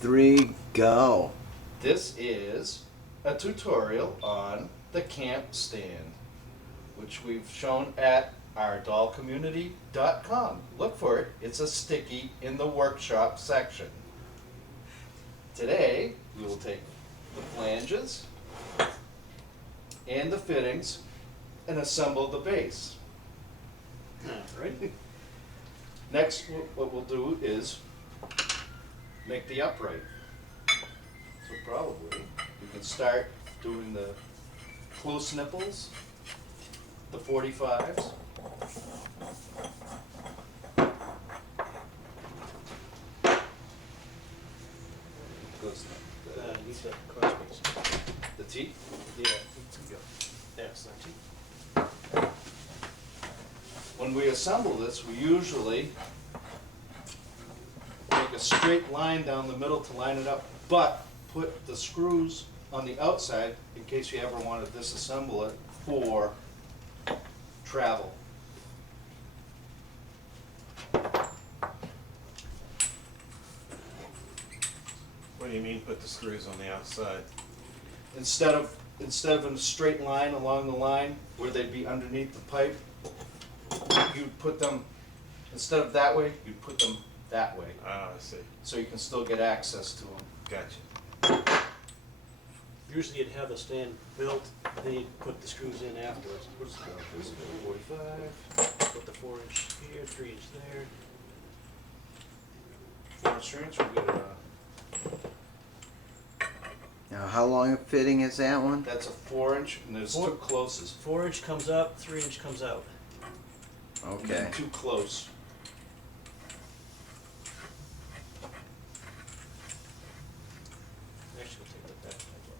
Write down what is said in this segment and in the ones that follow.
Three, go. This is a tutorial on the camp stand, which we've shown at ourdollcommunity.com. Look for it. It's a sticky in the workshop section. Today, we will take the flanges and the fittings and assemble the base. Right. Next, what we'll do is make the upright. So probably we can start doing the close nipples, the 45s. Goes Needs a cross piece. the teeth. Yeah, that's not cheap. When we assemble this, we usually make a straight line down the middle to line it up, but put the screws on the outside in case you ever want to disassemble it for travel. What do you mean put the screws on the outside? Instead of in a straight line along the line where they'd be underneath the pipe, you'd put them, instead of that way, you'd put them that way. Ah, I see. So you can still get access to them. Gotcha. Usually you'd have the stand built, then you'd put the screws in afterwards. What's the 45. Put the 4-inch here, 3-inch there. 4-inch, we'll get Now, how long a fitting is that one? that's a 4-inch, and there's two closes. 4-inch comes up, 3-inch comes out. And Okay. then too close. Actually, we'll take the back pipe off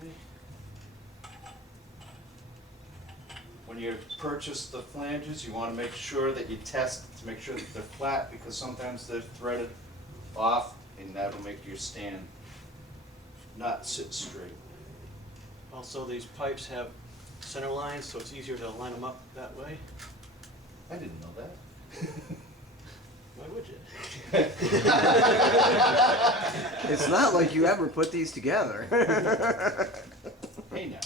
Okay. When you purchase the flanges, you want to make sure that you test to make sure that they're flat, because sometimes they're threaded off, and that'll make your stand not sit straight. Also, these pipes have center lines, so it's easier to line them up that way. I didn't know that. Why would you? It's not like you ever put these together. Hey now.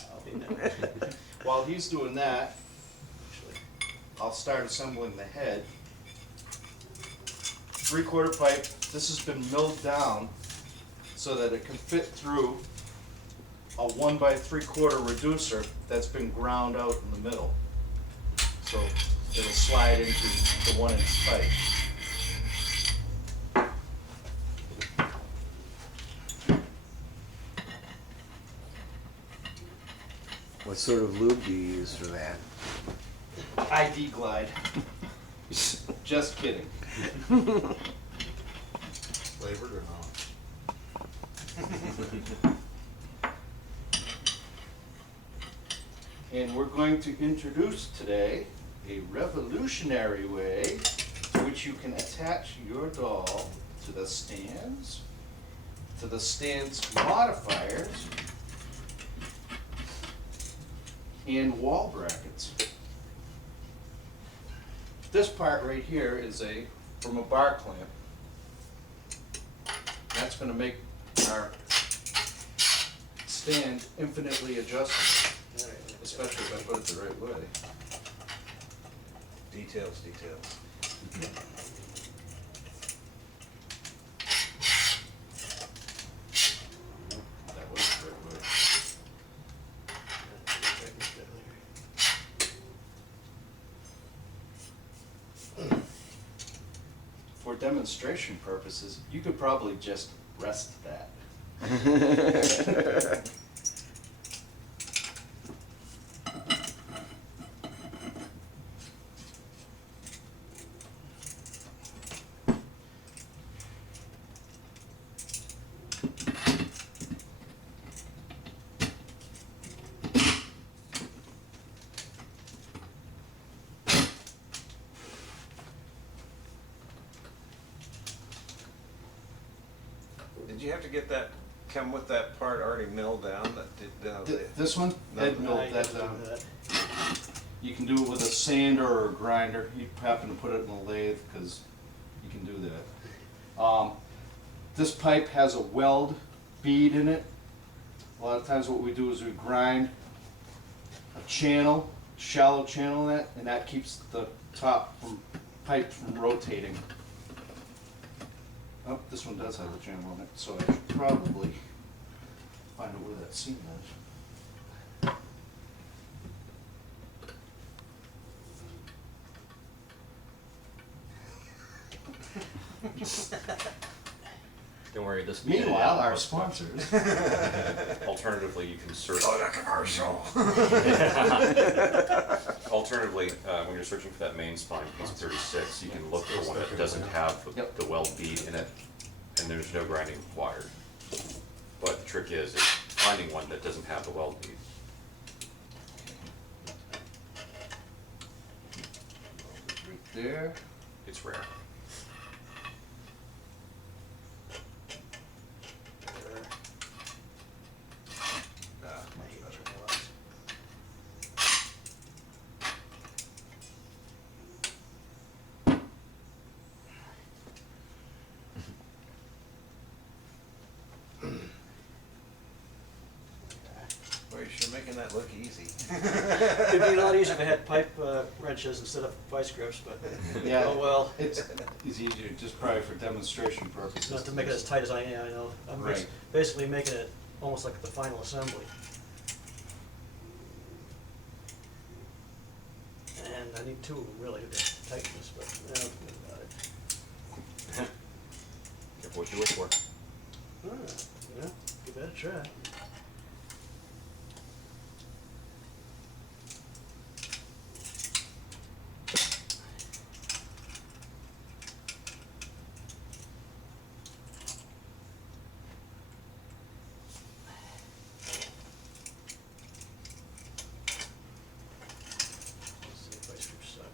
While he's doing that, actually, I'll start assembling the head. 3/4 pipe. This has been milled down so that it can fit through a 1 by 3/4 reducer that's been ground out in the middle. So it'll slide into the 1-inch pipe. What sort of lube do you use for that? ID glide. Just kidding. Flavored or not? And we're going to introduce today a revolutionary way to which you can attach your doll to the stands modifiers, and wall brackets. This part right here is from a bar clamp. That's going to make our stand infinitely adjustable, especially if I put it the right way. Details, details. That was the right way. For demonstration purposes, you could probably just rest that. Did you have to get that, come with that part already milled down? That did, This one, Ed No, milled you that have to down. do that. You can do it with a sander or a grinder. You happen to put it in a lathe because you can do that. This pipe has a weld bead in it. A lot of times what we do is we grind a channel, shallow channel in it, and that keeps the top pipe from rotating. Oh, this one does have a channel on it, so I should probably find out where that seam is. Don't worry, this. will be Meanwhile, edited our out. sponsors. Alternatively, you can search. Oh, that commercial. Alternatively, when you're searching for that main spine, piece 36, you can look for one that doesn't have Yep. the weld bead in it, and there's no grinding required. But the trick is finding one that doesn't have the weld bead. Right there. It's rare. Well, you're sure making that look easy. It'd be a lot easier if I had pipe wrenches instead of vice grips, but Yeah. oh well. It's easier, just probably for demonstration purposes. Not to make it as tight as I am, I know. I'm Right. basically making it almost like the final assembly. And I need two of them really to tighten this, but I don't think about it. Careful what you wish for. Yeah, give that a try. Let's see if I screw suck.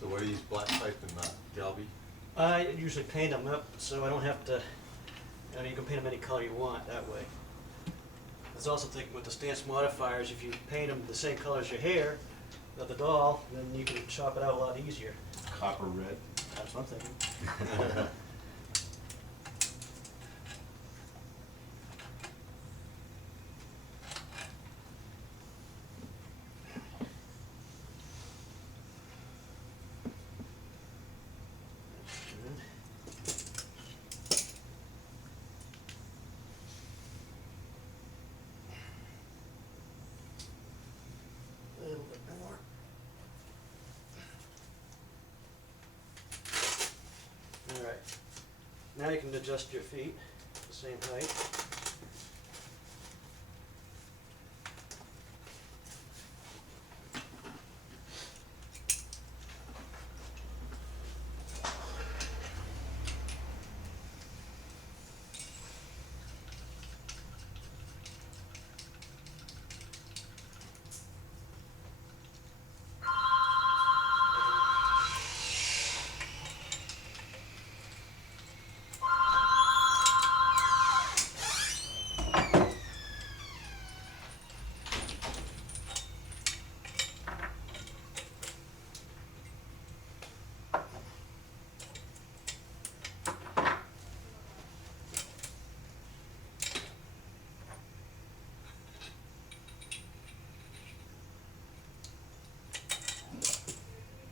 So what do you use, black pipe and not Galby? I usually paint them up so I don't have to, you can paint them any color you want that way. I was also thinking with the stance modifiers, if you paint them the same color as your hair of the doll, then you can chop it out a lot easier. Copper red. That's what I'm thinking. A little bit more. All right. Now you can adjust your feet the same height.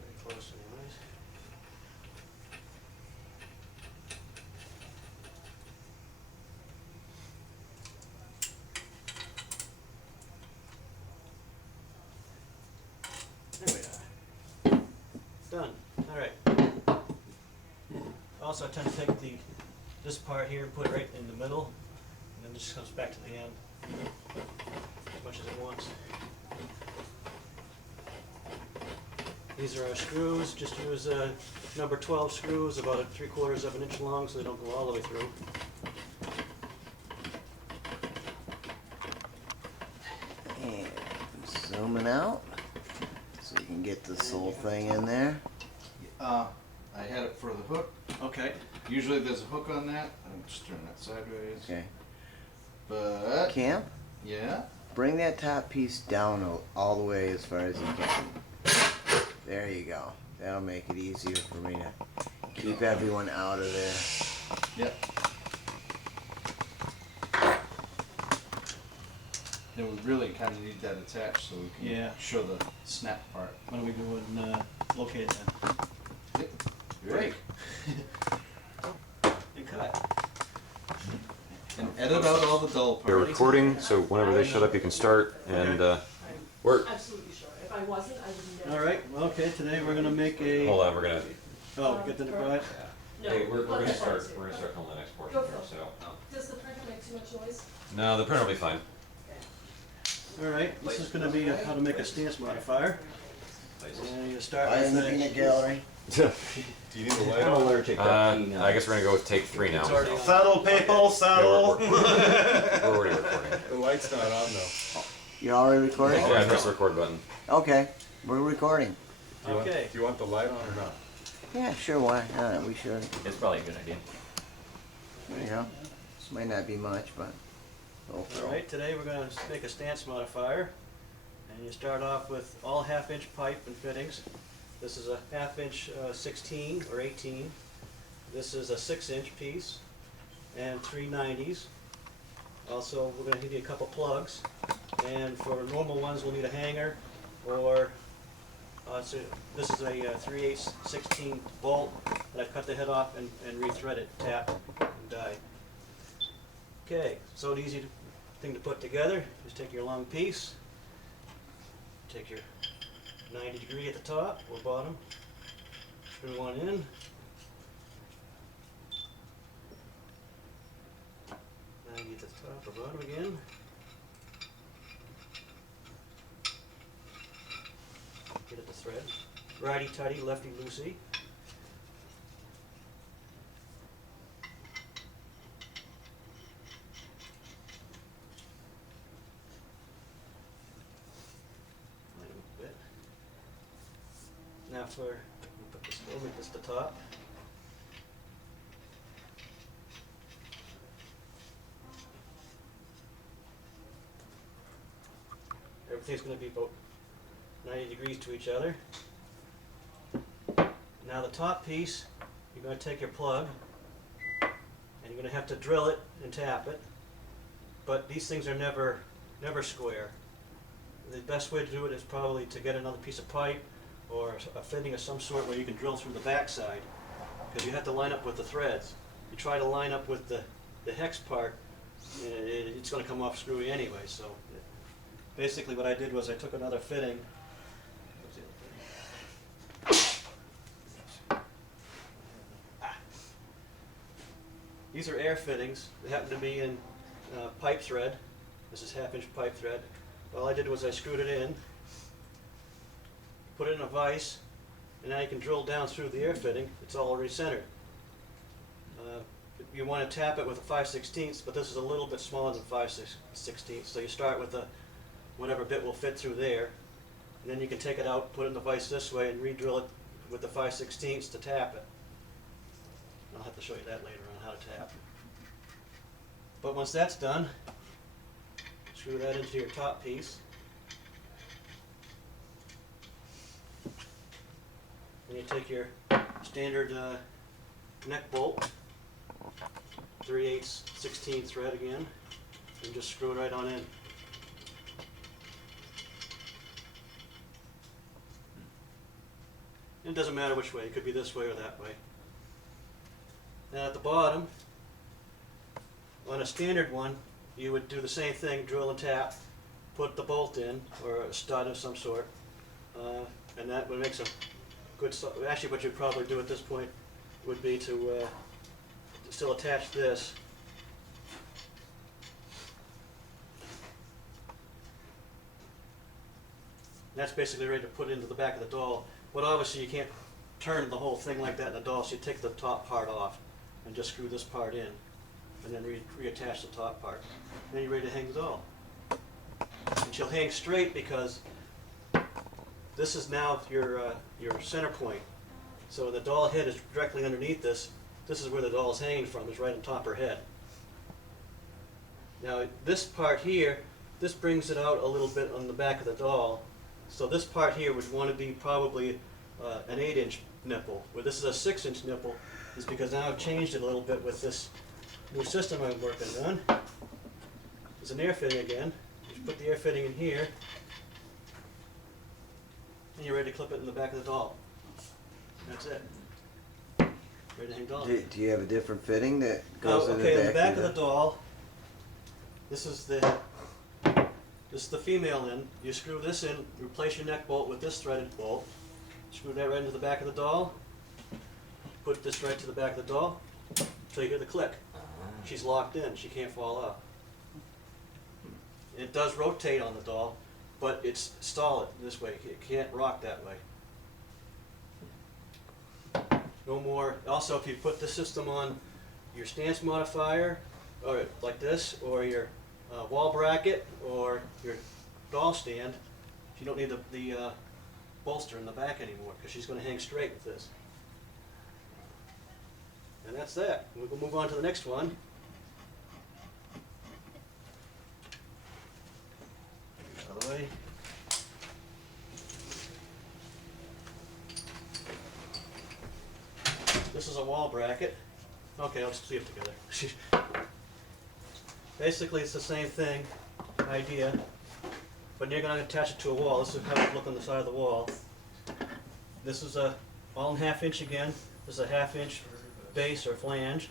Very close anyways. There we are. Done. All right. Also, I tend to take this part here and put it right in the middle, and then it just comes back to the end as much as it wants. These are our screws. Just use number 12 screws, about 3/4 of an inch long, so they don't go all the way through. And zooming out so you can get this whole thing in there. I had it for the hook. Okay. Usually there's a hook on that. I'm just turn that sideways. Okay. But Cam, yeah, bring that top piece down all the way as far as you can. There you go. That'll make it easier for me to keep everyone out of there. yep. Then we really kind of need that attached so we can Yeah. show the snap part. What are we doing, locate it then? Yep. Break. And cut. And edit out all the dull They're parts. recording, so whenever they shut up, you can start, and, we're, Absolutely sure. If I wasn't, I would never. All right, well, okay, today we're gonna make a, hold on, we're gonna, oh, get to the garage? No, hey, we're but gonna I start, want to. we're gonna start filming the next portion Go here, for it. so. Does the printer make too much noise? No, the printer will be fine. All right, this is gonna be how to make a stance modifier. And you start I with in the the, peanut gallery. Do you need a light on? I guess we're gonna go with take 3 now. it's already on. Saddle, people, saddle! We're already recording. The light's not on though. You're already recording? Yeah, I press the record button. Okay, we're recording. Okay. Do you want the light on or not? Yeah, sure, why not? We should. It's probably a good idea. There you go. This might not be much, but. All right, today we're gonna make a stance modifier. And you start off with all half-inch pipe and fittings. This is a half-inch 16 or 18. This is a 6-inch piece and 3 90s. Also, we're gonna need a couple plugs. And for normal ones, we'll need a hanger or so this is a 3/8 16 bolt that I've cut the head off and rethreaded, tap and die. Okay, so an easy thing to put together. Just take your long piece, take your 90 degree at the top or bottom, screw one in, 90 at the top or bottom again. Get at the thread. Righty-tighty, lefty-loosey. Now for, we'll put this, we'll make this the top. Everything's going to be about 90 degrees to each other. Now the top piece, you're going to take your plug and you're going to have to drill it and tap it. But these things are never square. The best way to do it is probably to get another piece of pipe or a fitting of some sort where you can drill through the backside, because you have to line up with the threads. You try to line up with the hex part, it's going to come off screwy anyway. So basically what I did was I took another fitting. These are air fittings. They happen to be in pipe thread. This is half-inch pipe thread. All I did was I screwed it in, put it in a vise, and now you can drill down through the air fitting. It's already centered. You want to tap it with a 5/16, but this is a little bit smaller than 5/16, so you start with whatever bit will fit through there, and then you can take it out, put it in the vise this way, and re-drill it with the 5/16 to tap it. I'll have to show you that later on, how to tap. But once that's done, screw that into your top piece. And you take your standard neck bolt, 3/8 16 thread again, and just screw it right on in. It doesn't matter which way, it could be this way or that way. Now at the bottom, on a standard one, you would do the same thing, drill and tap, put the bolt in, or a stud of some sort, and that would make some good, actually what you'd probably do at this point would be to still attach this. That's basically ready to put into the back of the doll, but obviously you can't turn the whole thing like that in the doll, so you take the top part off and just screw this part in, and then reattach the top part. And then you're ready to hang the doll. And she'll hang straight because this is now your center point. So the doll head is directly underneath this, this is where the doll is hanging from, is right on top of her head. Now, this part here, this brings it out a little bit on the back of the doll. So this part here would want to be probably an 8-inch nipple, where this is a 6-inch nipple, is because now I've changed it a little bit with this new system I'm working on. There's an air fitting again. You put the air fitting in here, and you're ready to clip it in the back of the doll. That's it. Ready to hang doll. Do you have a different fitting that goes in Okay, on the the back of the doll, this is the female end. You screw this in, replace your neck bolt with this threaded bolt. Screw that right into the back of the doll. Put this right to the back of the doll until you hear the click. She's locked in. She can't fall off. It does rotate on the doll, but it's solid this way. It can't rock that way. No more. Also, if you put the system on your stance modifier, or like this, or your wall bracket, or your doll stand, you don't need the bolster in the back anymore, because she's going to hang straight with this. And that's that. We'll move on to the next one. Out of the way. This is a wall bracket. Okay, let's see it together. Basically, it's the same thing, idea, but you're going to attach it to a wall. This is how it look on the side of the wall. This is all in 1/2 inch again. This is a 1/2 inch base or flange.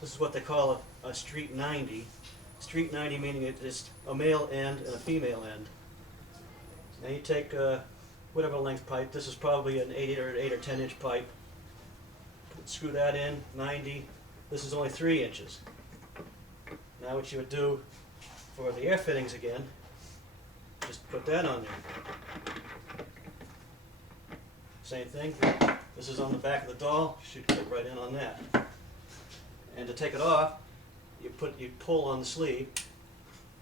This is what they call a street 90. Street 90 meaning it is a male end and a female end. Now you take whatever length pipe. This is probably an 8 or 10 inch pipe. Screw that in, 90. This is only 3 inches. Now what you would do for the air fittings again, just put that on there. Same thing. This is on the back of the doll. Should clip right in on that. And to take it off, you pull on the sleeve,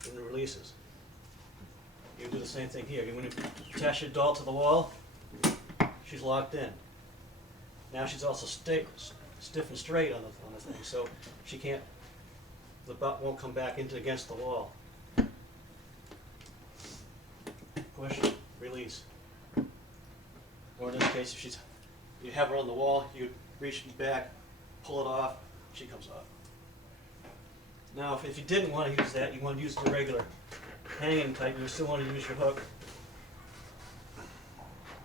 and it releases. You do the same thing here. When you attach your doll to the wall, she's locked in. Now she's also stiff and straight on the thing, so she can't. The butt won't come back against the wall. Push, release. Or in this case, if you have her on the wall, you reach back, pull it off, she comes off. Now, if you didn't want to use that, you want to use the regular hanging type, you still want to use your hook,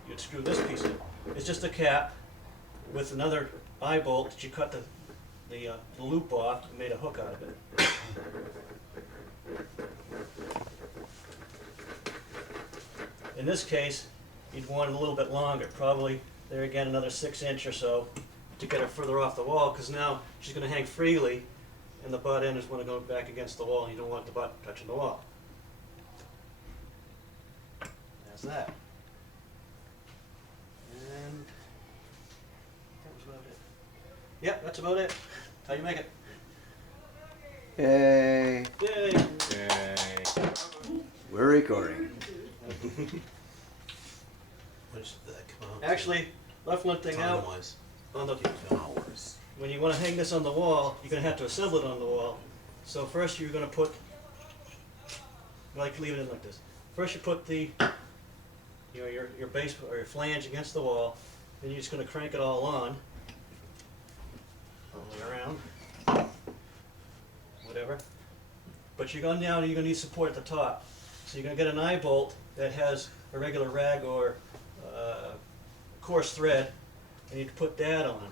you'd screw this piece in. It's just a cap with another eye bolt that you cut the loop off and made a hook out of it. In this case, you'd want it a little bit longer, probably there again another 6 inch or so to get her further off the wall, because now she's going to hang freely and the butt end is going to go back against the wall and you don't want the butt touching the wall. That's that. And that was about it. Yep, that's about it. How you make it? Yay! Yay! Yay. We're recording. Which did that come out? Actually, left one thing out. Time-wise, On the, hours. when you want to hang this on the wall, you're going to have to assemble it on the wall. So first you're going to put, like leave it in like this. First you put the, your base or your flange against the wall. Then you're just going to crank it all on, all the way around, whatever. But you're going to need support at the top. So you're going to get an eye bolt that has a regular rag or coarse thread, and you'd put that on.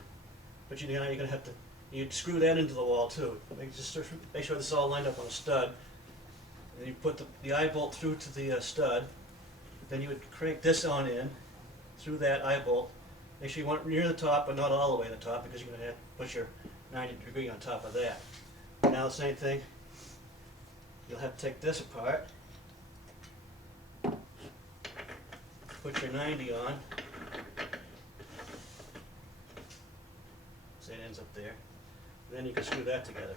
But you're going to have to, you'd screw that into the wall too. Make sure this is all lined up on a stud. And you put the eye bolt through to the stud. Then you would crank this on in through that eye bolt. Make sure you want it near the top, but not all the way to the top, because you're going to have to put your 90-degree on top of that. Now the same thing. You'll have to take this apart. Put your 90 on. So it ends up there. Then you can screw that together.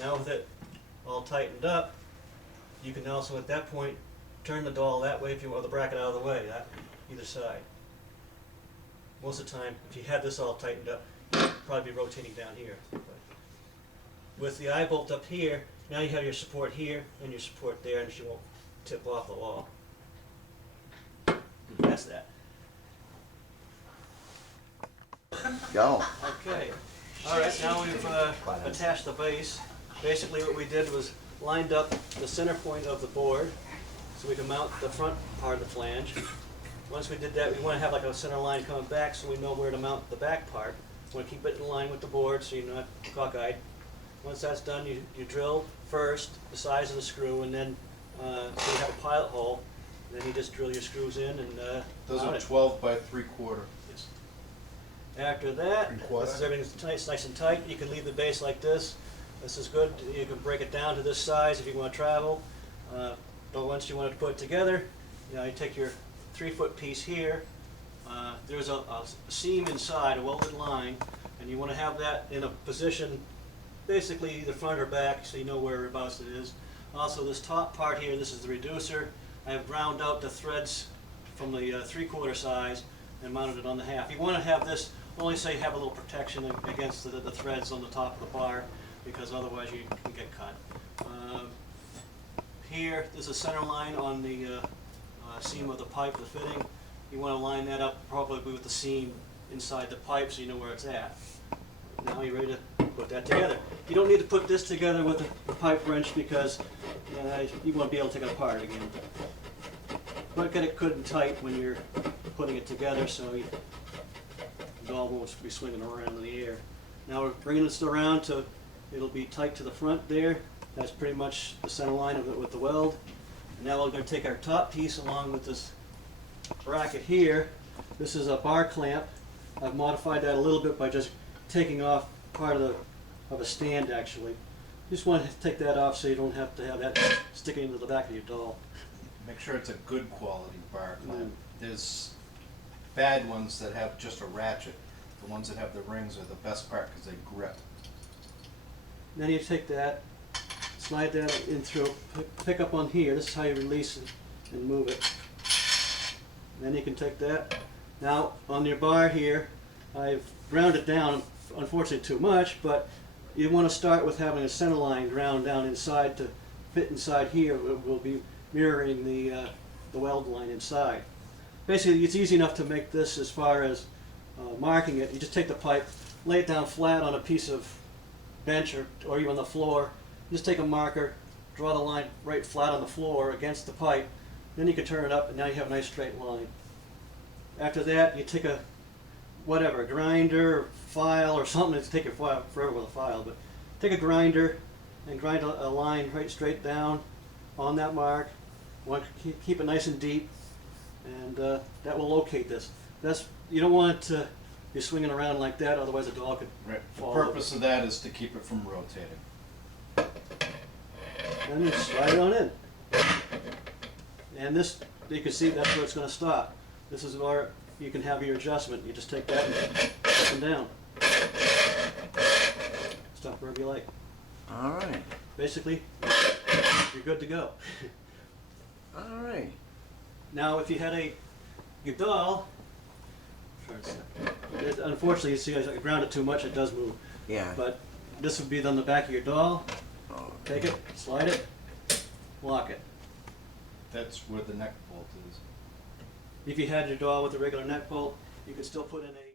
Now with it all tightened up, you can also at that point turn the doll that way if you want the bracket out of the way, either side. Most of the time, if you had this all tightened up, you'd probably be rotating down here. But with the eye bolt up here, now you have your support here and your support there, and she won't tip off the wall. That's that. Go. Okay. All right, now we've attached the base. Basically what we did was lined up the center point of the board so we can mount the front part of the flange. Once we did that, we want to have like a center line coming back so we know where to mount the back part. We want to keep it in line with the board so you're not cockeyed. Once that's done, you drill first the size of the screw, and then so you have a pilot hole. And then you just drill your screws in and Those mount are it. 12 by 3/4. Yes. After that, Three-quarter. once everything's nice and tight, you can leave the base like this. This is good. You can break it down to this size if you want to travel. But once you want to put it together, you take your 3-foot piece here. There's a seam inside, a welded line, and you want to have that in a position basically either front or back so you know whereabouts it is. Also, this top part here, this is the reducer. I have ground out the threads from the 3/4 size and mounted it on the half. You want to have this only so you have a little protection against the threads on the top of the bar, because otherwise you can get cut. Here, there's a center line on the seam of the pipe, the fitting. You want to line that up probably with the seam inside the pipe so you know where it's at. Now you're ready to put that together. You don't need to put this together with a pipe wrench because you won't be able to take it apart again. But get it good and tight when you're putting it together so the doll won't be swinging around in the air. Now we're bringing this around to, it'll be tight to the front there. That's pretty much the center line of it with the weld. And now we're going to take our top piece along with this bracket here. This is a bar clamp. I've modified that a little bit by just taking off part of a stand actually. You just want to take that off so you don't have to have that sticking into the back of your doll. Make sure it's a good quality bar clamp. There's bad ones that have just a ratchet. The ones that have the rings are the best part because they grip. Then you take that, slide that in through, pick up on here. This is how you release it and move it. Then you can take that. Now on your bar here, I've ground it down, unfortunately too much, but you want to start with having a center line ground down inside to fit inside here. It will be mirroring the weld line inside. Basically, it's easy enough to make this as far as marking it. You just take the pipe, lay it down flat on a piece of bench or even on the floor. Just take a marker, draw the line right flat on the floor against the pipe. Then you can turn it up and now you have a nice straight line. After that, you take a grinder, file, or something to take your file forever with a file, but take a grinder and grind a line right straight down on that mark. You want to keep it nice and deep, and that will locate this. You don't want it to be swinging around like that, otherwise the doll could fall. The purpose of that is to keep it from rotating. And you slide it on in. And this, you can see that's where it's going to stop. This is where you can have your adjustment. You just take that and up and down. Stop wherever you like. All right. Basically, you're good to go. All right. Now, if you had your doll, unfortunately, you see, I ground it too much, it does move. Yeah. But this would be on the back of your doll. Oh, Take it, slide it, lock it. That's where the neck bolt is. If you had your doll with a regular neck bolt, you could still put in a